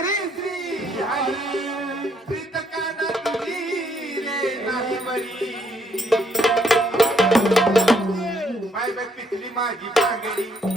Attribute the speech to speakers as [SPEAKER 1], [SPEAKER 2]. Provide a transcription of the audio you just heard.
[SPEAKER 1] हरी श्री हरी प्रीत काना तुझी रे नाही मरी. माय बाय माझी पांगडी.